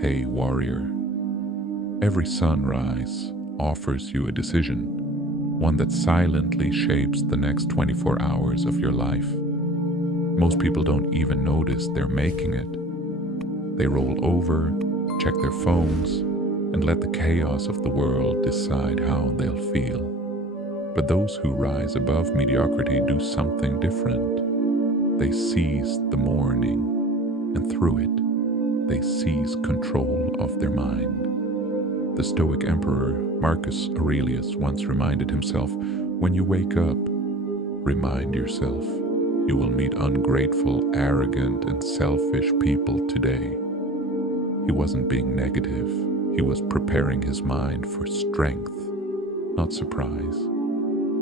Hey warrior, every sunrise offers you a decision, one that silently shapes the next 24 hours of your life. Most people don't even notice they're making it. They roll over, check their phones, and let the chaos of the world decide how they'll feel. But those who rise above mediocrity do something different. They seize the morning, and through it, they seize control of their mind. The Stoic emperor Marcus Aurelius once reminded himself, when you wake up, remind yourself you will meet ungrateful, arrogant, and selfish people today. He wasn't being negative. He was preparing his mind for strength, not surprise.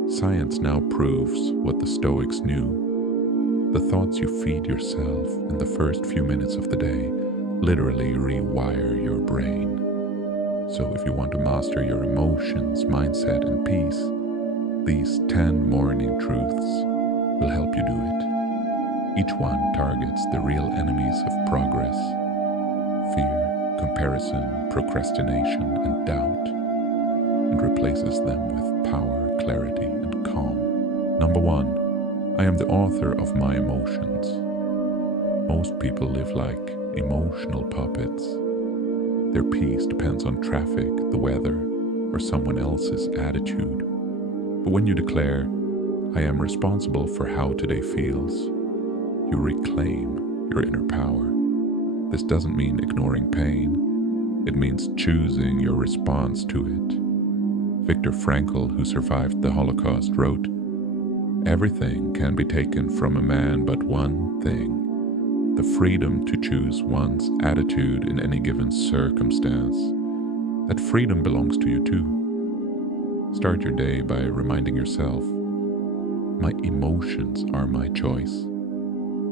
Science now proves what the Stoics knew. The thoughts you feed yourself in the first few minutes of the day literally rewire your brain. So if you want to master your emotions, mindset, and peace, these 10 morning truths will help you do it. Each one targets the real enemies of progress: fear, comparison, procrastination, and doubt, and replaces them with power, clarity, and calm. Number 1, I am the author of my emotions. Most people live like emotional puppets. Their peace depends on traffic, the weather, or someone else's attitude. But when you declare, I am responsible for how today feels, you reclaim your inner power. This doesn't mean ignoring pain. It means choosing your response to it. Viktor Frankl, who survived the Holocaust, wrote, "Everything can be taken from a man but one thing: the freedom to choose one's attitude in any given circumstance. That freedom belongs to you too." Start your day by reminding yourself, my emotions are my choice.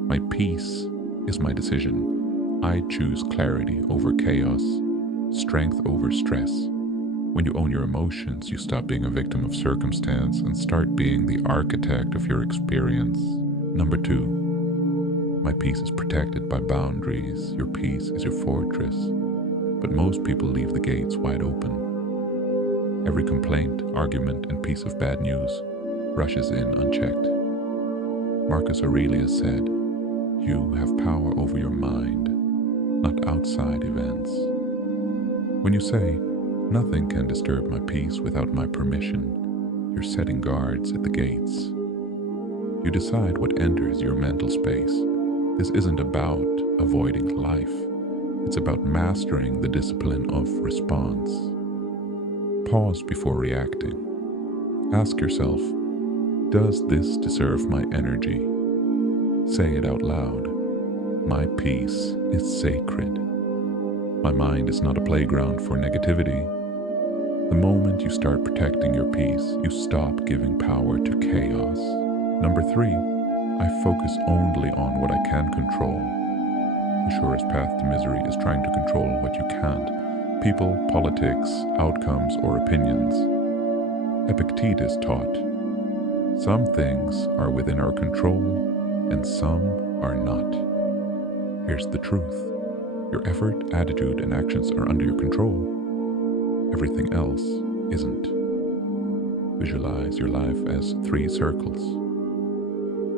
My peace is my decision. I choose clarity over chaos, strength over stress. When you own your emotions, you stop being a victim of circumstance and start being the architect of your experience. Number 2, my peace is protected by boundaries. Your peace is your fortress. But most people leave the gates wide open. Every complaint, argument, and piece of bad news rushes in unchecked. Marcus Aurelius said, "You have power over your mind, not outside events." When you say, "Nothing can disturb my peace without my permission," you're setting guards at the gates. You decide what enters your mental space. This isn't about avoiding life. It's about mastering the discipline of response. Pause before reacting. Ask yourself, does this deserve my energy? Say it out loud. My peace is sacred. My mind is not a playground for negativity. The moment you start protecting your peace, you stop giving power to chaos. Number 3, I focus only on what I can control. The surest path to misery is trying to control what you can't. People, politics, outcomes, or opinions. Epictetus taught, some things are within our control and some are not. Here's the truth. Your effort, attitude, and actions are under your control. Everything else isn't. Visualize your life as 3 circles.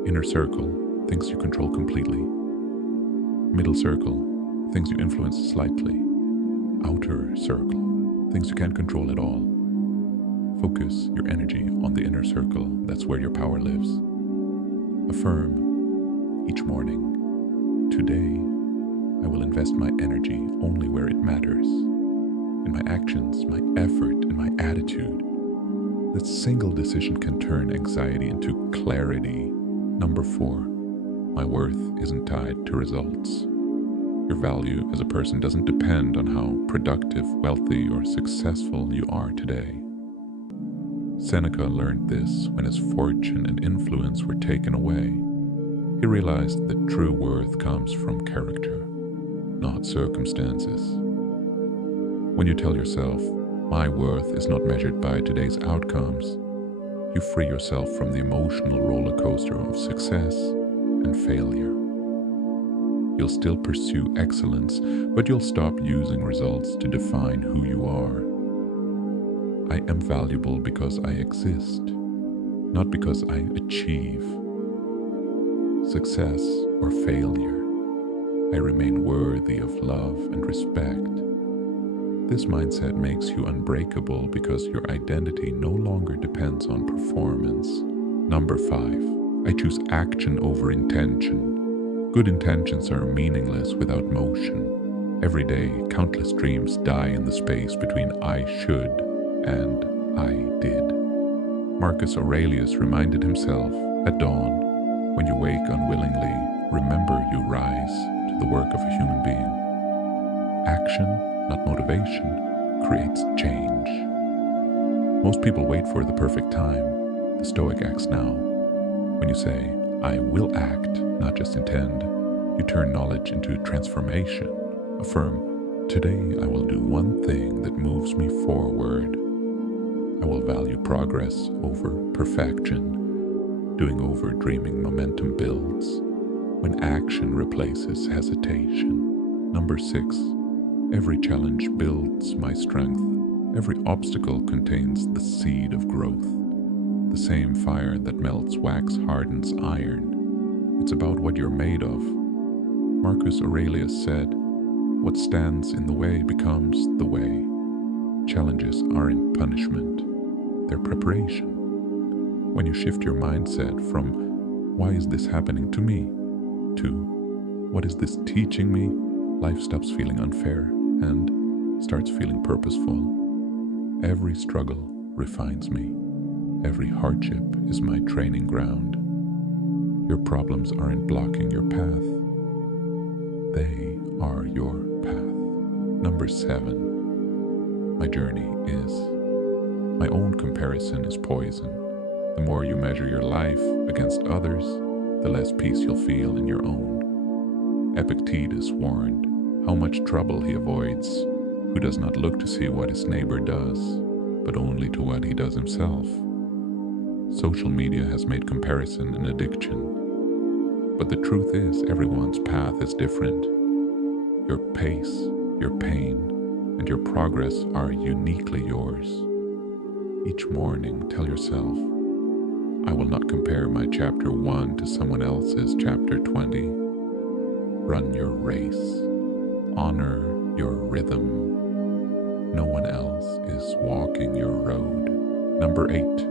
Inner circle, things you control completely. Middle circle, things you influence slightly. Outer circle, things you can't control at all. Focus your energy on the inner circle. That's where your power lives. Affirm each morning, today I will invest my energy only where it matters. In my actions, my effort, and my attitude. This single decision can turn anxiety into clarity. Number 4, my worth isn't tied to results. Your value as a person doesn't depend on how productive, wealthy, or successful you are today. Seneca learned this when his fortune and influence were taken away. He realized that true worth comes from character, not circumstances. When you tell yourself, my worth is not measured by today's outcomes, you free yourself from the emotional roller coaster of success and failure. You'll still pursue excellence, but you'll stop using results to define who you are. I am valuable because I exist, not because I achieve. Success or failure, I remain worthy of love and respect. This mindset makes you unbreakable because your identity no longer depends on performance. Number 5, I choose action over intention. Good intentions are meaningless without motion. Every day, countless dreams die in the space between I should and I did. Marcus Aurelius reminded himself, at dawn, when you wake unwillingly, remember you rise to the work of a human being. Action, not motivation, creates change. Most people wait for the perfect time. The Stoic acts now. When you say, I will act, not just intend, you turn knowledge into transformation. Affirm, today I will do one thing that moves me forward. I will value progress over perfection. Doing over dreaming momentum builds when action replaces hesitation. Number 6, every challenge builds my strength. Every obstacle contains the seed of growth. The same fire that melts wax hardens iron. It's about what you're made of. Marcus Aurelius said, what stands in the way becomes the way. Challenges aren't punishment, they're preparation. When you shift your mindset from, why is this happening to me, to, what is this teaching me, life stops feeling unfair and starts feeling purposeful. Every struggle refines me. Every hardship is my training ground. Your problems aren't blocking your path. They are your path. Number 7, my journey is. My own comparison is poison. The more you measure your life against others, the less peace you'll feel in your own. Epictetus warned how much trouble he avoids who does not look to see what his neighbor does, but only to what he does himself. Social media has made comparison an addiction. But the truth is, everyone's path is different. Your pace, your pain, and your progress are uniquely yours. Each morning, tell yourself, I will not compare my chapter 1 to someone else's chapter 20. Run your race. Honor your rhythm. No one else is walking your road. Number 8.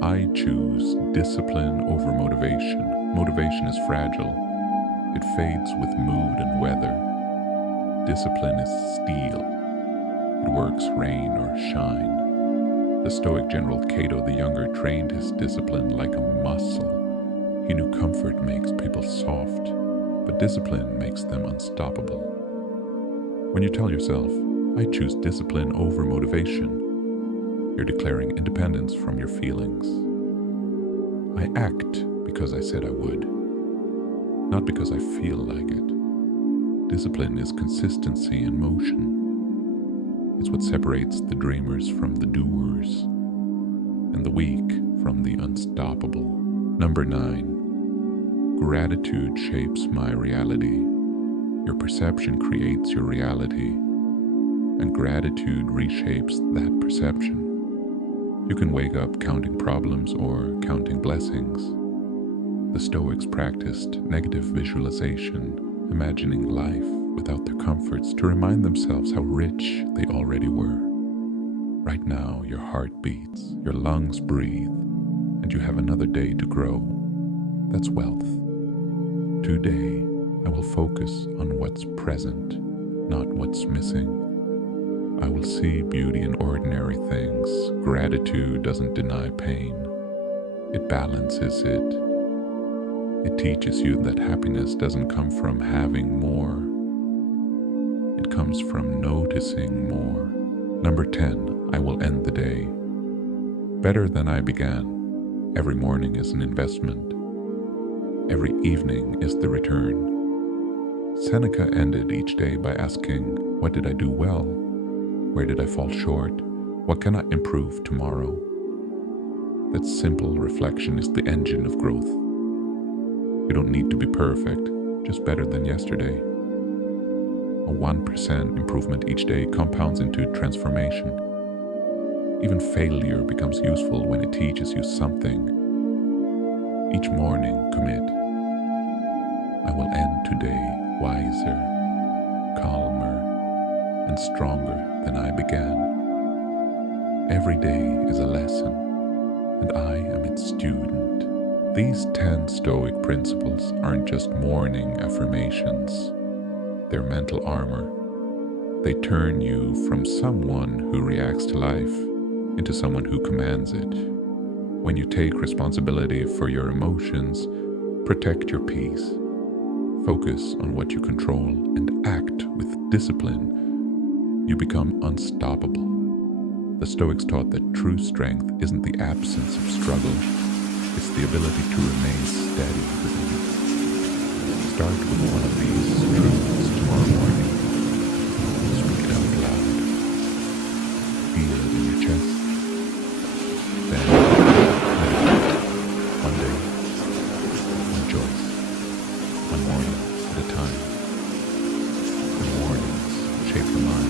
I choose discipline over motivation. Motivation is fragile. It fades with mood and weather. Discipline is steel. It works rain or shine. The Stoic general Cato the Younger trained his discipline like a muscle. He knew comfort makes people soft, but discipline makes them unstoppable. When you tell yourself, I choose discipline over motivation, you're declaring independence from your feelings. I act because I said I would, not because I feel like it. Discipline is consistency in motion. It's what separates the dreamers from the doers, and the weak from the unstoppable. Number 9, gratitude shapes my reality. Your perception creates your reality, and gratitude reshapes that perception. You can wake up counting problems or counting blessings. The Stoics practiced negative visualization, imagining life without their comforts to remind themselves how rich they already were. Right now, your heart beats, your lungs breathe, and you have another day to grow. That's wealth. Today, I will focus on what's present, not what's missing. I will see beauty in ordinary things. Gratitude doesn't deny pain. It balances it. It teaches you that happiness doesn't come from having more. It comes from noticing more. Number 10, I will end the day better than I began. Every morning is an investment. Every evening is the return. Seneca ended each day by asking, what did I do well? Where did I fall short? What can I improve tomorrow? That simple reflection is the engine of growth. You don't need to be perfect, just better than yesterday. A 1% improvement each day compounds into transformation. Even failure becomes useful when it teaches you something. Each morning, commit. I will end today wiser, calmer, and stronger than I began. Every day is a lesson, and I am its student. These 10 Stoic principles aren't just morning affirmations. They're mental armor. They turn you from someone who reacts to life into someone who commands it. When you take responsibility for your emotions, protect your peace, focus on what you control, and act with discipline, you become unstoppable. The Stoics taught that true strength isn't the absence of struggle, it's the ability to remain steady within it. Start with one of these truths tomorrow morning. Speak it out loud. Feel it in your chest. Then meditate. One day, one choice, one morning at a time. The mornings shape the mind.